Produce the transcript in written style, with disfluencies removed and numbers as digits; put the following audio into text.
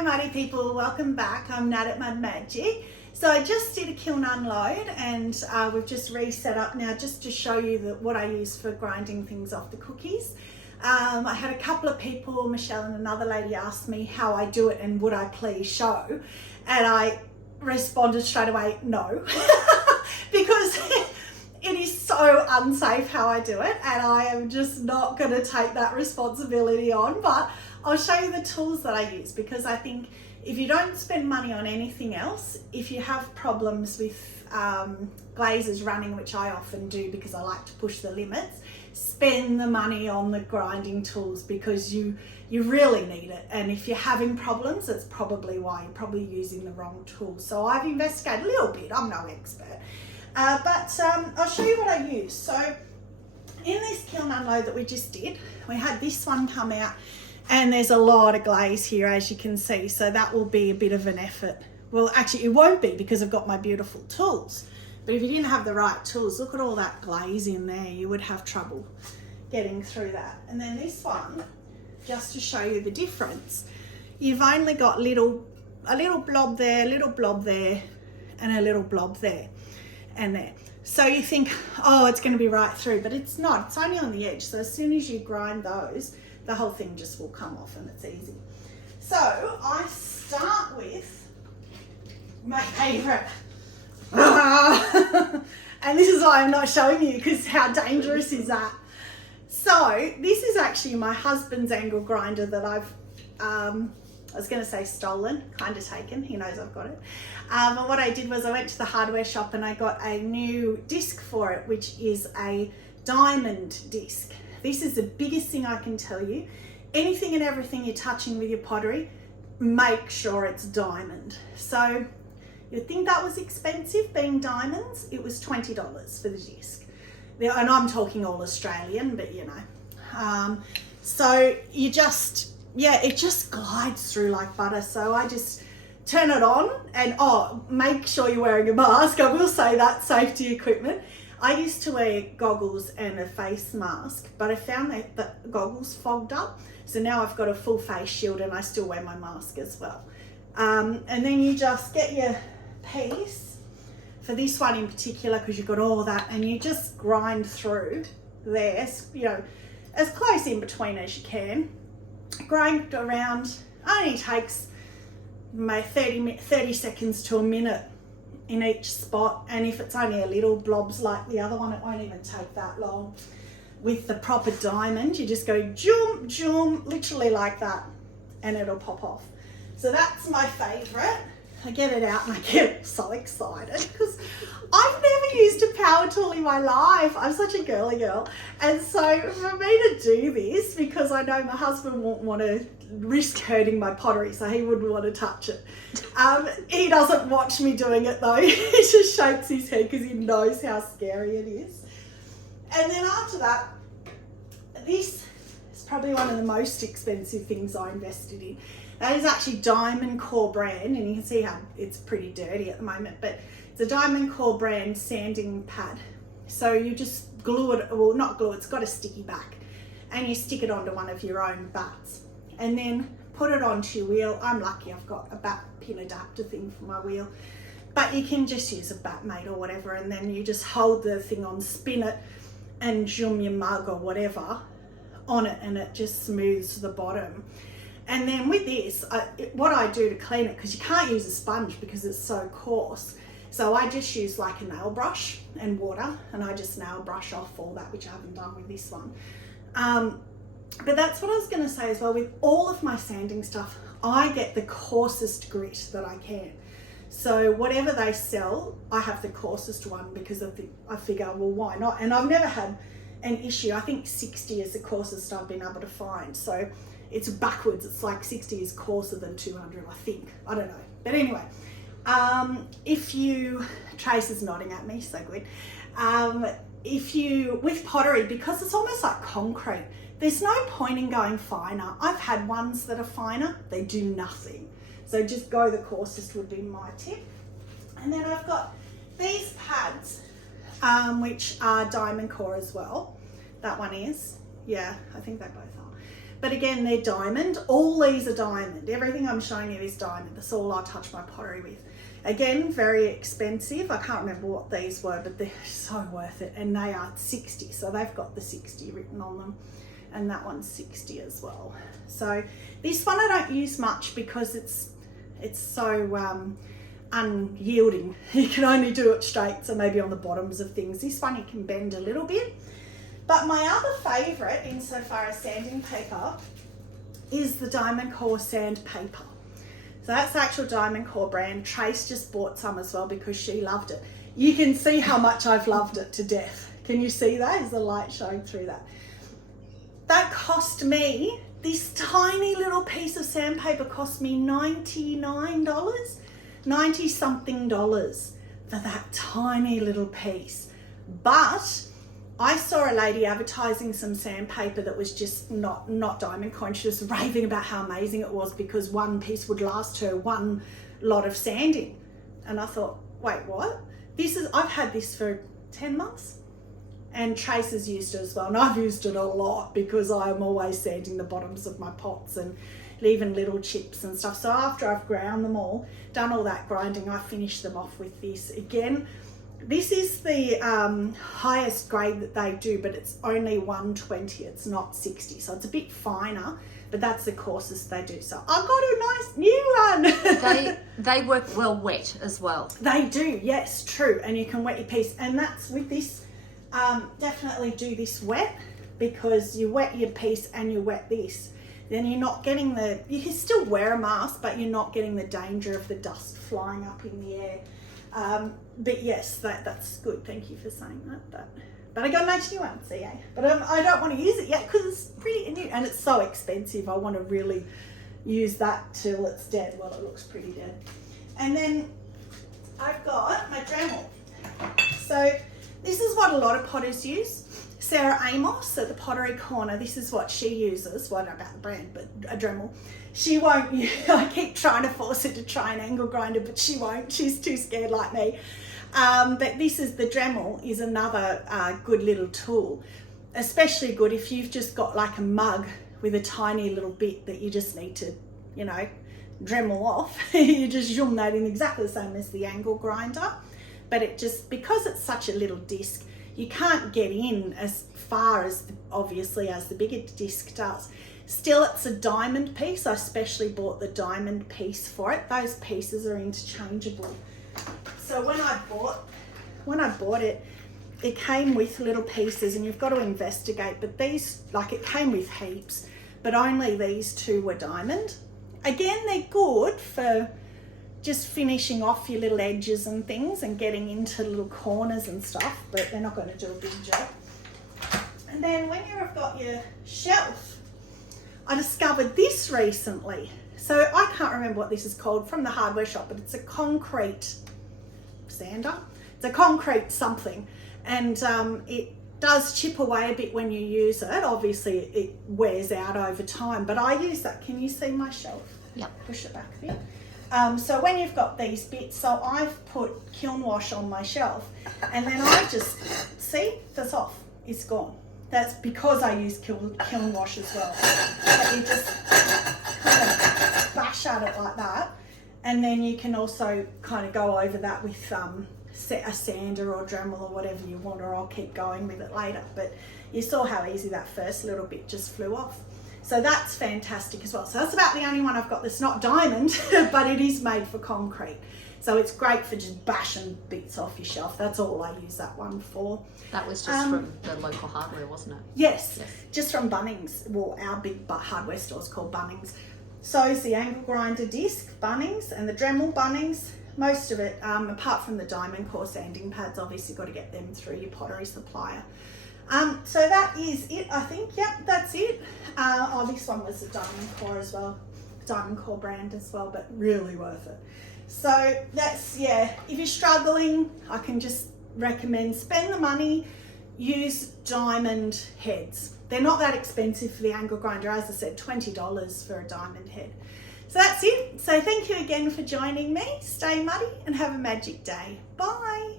Hi mighty people, welcome back. I'm Nat at Mud Magic. So I just did a kiln unload and we've just reset up now just to show you what I use for grinding things off the cookies. I had a couple of people, Michelle and another lady, asked me how I do it and would I please show, and I responded straight away no because it is so unsafe how I do it and I am just not going to take that responsibility on. But I'll show you the tools that I use, because I think if you don't spend money on anything else, if you have problems with glazes running, which I often do because I like to push the limits, spend the money on the grinding tools because you really need it. And if you're having problems, that's probably why you're probably using the wrong tools. So I've investigated a little bit, I'm no expert, but I'll show you what I use. So in this kiln unload that we just did, we had this one come out and there's a lot of glaze here, as you can see, so that will be a bit of an effort. Well, actually it won't be because I've got my beautiful tools. But if you didn't have the right tools, look at all that glaze in there, you would have trouble getting through that. And then this one, just to show you the difference, you've only got a little blob there, and a little blob there and there. So you think, oh, it's going to be right through, but it's not. It's only on the edge. So as soon as you grind those, the whole thing just will come off and it's easy. So I start with my favourite. And this is why I'm not showing you, because how dangerous is that? So this is actually my husband's angle grinder that I've, I was going to say stolen, kind of taken. He knows I've got it. But what I did was I went to the hardware shop and I got a new disc for it, which is a diamond disc. This is the biggest thing I can tell you. Anything and everything you're touching with your pottery, make sure it's diamond. So you'd think that was expensive, being diamonds. It was $20 for the disc. And I'm talking all Australian, but you know. So you just, yeah, it just glides through like butter. So I just turn it on and, oh, make sure you're wearing a mask. I will say that, safety equipment. I used to wear goggles and a face mask, but I found that the goggles fogged up. So now I've got a full face shield and I still wear my mask as well. And then you just get your piece for this one in particular, because you've got all that, and you just grind through there, you know, as close in between as you can. Grind around, only takes maybe 30 seconds to a minute in each spot, and if it's only a little blobs like the other one, it won't even take that long. With the proper diamond, you just go zoom, zoom, literally like that, and it'll pop off. So that's my favorite. I get it out and I get so excited because I've never used a power tool in my life. I'm such a girly girl. And so for me to do this, because I know my husband won't want to risk hurting my pottery, so he wouldn't want to touch it. He doesn't watch me doing it though. He just shakes his head because he knows how scary it is. And then after that, this is probably one of the most expensive things I invested in. That is actually Diamond Core brand, and you can see how it's pretty dirty at the moment, but it's a Diamond Core brand sanding pad. So you just glue it, well not glue, it's got a sticky back, and you stick it onto one of your own bats and then put it onto your wheel. I'm lucky I've got a bat pin adapter thing for my wheel, but you can just use a bat mate or whatever, and then you just hold the thing on, spin it, and zoom your mug or whatever on it, and it just smooths the bottom. And then with this, what I do to clean it, because you can't use a sponge because it's so coarse, so I just use like a nail brush and water, and I just nail brush off all that, which I haven't done with this one. But that's what I was going to say as well. With all of my sanding stuff, I get the coarsest grit that I can. So whatever they sell, I have the coarsest one because I figure, well, why not? And I've never had an issue. I think 60 is the coarsest I've been able to find. So it's backwards. It's like 60 is coarser than 200, I think. I don't know. But anyway, if you, Trace is nodding at me, so good. If you, with pottery, because it's almost like concrete, there's no point in going finer. I've had ones that are finer, they do nothing. So just go the coarsest would be my tip. And then I've got these pads, which are Diamond Core as well. That one is, yeah, I think they both are. But again, they're diamond. All these are diamond. Everything I'm showing you is diamond. That's all I touch my pottery with. Again, very expensive. I can't remember what these were, but they're so worth it. And they are 60. So they've got the 60 written on them. And that one's 60 as well. So this one I don't use much because it's so unyielding. You can only do it straight, so maybe on the bottoms of things. This one you can bend a little bit. But my other favourite insofar as sanding paper is the Diamond Core Sandpaper. So that's the actual Diamond Core brand. Trace just bought some as well because she loved it. You can see how much I've loved it to death. Can you see that? Is the light showing through that? That cost me, this tiny little piece of sandpaper cost me $99, 90 something dollars for that tiny little piece. But I saw a lady advertising some sandpaper that was just not Diamond Core, and she was raving about how amazing it was because one piece would last her one lot of sanding. And I thought, wait, what? I've had this for 10 months. And Trace has used it as well, and I've used it a lot because I'm always sanding the bottoms of my pots and leaving little chips and stuff. So after I've ground them all, done all that grinding, I finish them off with this. Again, this is the highest grade that they do, but it's only 120, it's not 60, so it's a bit finer, but that's the coarsest they do. So I got a nice new one. They work well wet as well. They do, yes, true, and you can wet your piece, and that's with this. Definitely do this wet, because you wet your piece and you wet this, then you're not getting you can still wear a mask, but you're not getting the danger of the dust flying up in the air. But yes, that's good. Thank you for saying that. But I got a nice new one, so yeah. But I don't want to use it yet because it's pretty new and it's so expensive. I want to really use that till it's dead. Well, it looks pretty dead. And then I've got my Dremel. So this is what a lot of potters use. Sarah Amos at the Pottery Corner, this is what she uses. Well, I don't know about the brand, but a Dremel. She won't, I keep trying to force her to try an angle grinder, but she won't. She's too scared like me. But this is the Dremel, is another good little tool. Especially good if you've just got like a mug with a tiny little bit that you just need to, Dremel off. You just zoom that in exactly the same as the angle grinder. But it just, because it's such a little disc, you can't get in as far as, obviously, as the bigger disc does. Still, it's a diamond piece. I specially bought the diamond piece for it. Those pieces are interchangeable. So when I bought it, it came with little pieces, and you've got to investigate, but these, it came with heaps, but only these two were diamond. Again, they're good for just finishing off your little edges and things and getting into little corners and stuff, but they're not going to do a big job. And then when you've got your shelf, I discovered this recently. So I can't remember what this is called from the hardware shop, but it's a concrete sander. It's a concrete something, and it does chip away a bit when you use it. Obviously it wears out over time, but I use that. Can you see my shelf? Yep. Push it back a bit. So when you've got these bits, so I've put Kiln wash on my shelf, and then I just, see, that's off, it's gone. That's because I use Kiln wash as well. But you just kind of bash at it like that, and then you can also kind of go over that with a sander or Dremel or whatever you want, or I'll keep going with it later. But you saw how easy that first little bit just flew off. So that's fantastic as well. So that's about the only one I've got that's not diamond, but it is made for concrete. So it's great for just bashing bits off your shelf. That's all I use that one for. That was just from the local hardware, wasn't it? Yes, just from Bunnings. Well, our big hardware store is called Bunnings. So is the angle grinder disc, Bunnings, and the Dremel, Bunnings. Most of it, apart from the Diamond Core sanding pads, obviously got to get them through your pottery supplier. So that is it, I think. Yep, that's it. This one was a Diamond Core as well. Diamond Core brand as well, but really worth it. So that's, if you're struggling, I can just recommend spend the money, use diamond heads. They're not that expensive for the angle grinder. As I said, $20 for a diamond head. So that's it. So thank you again for joining me. Stay muddy and have a magic day. Bye.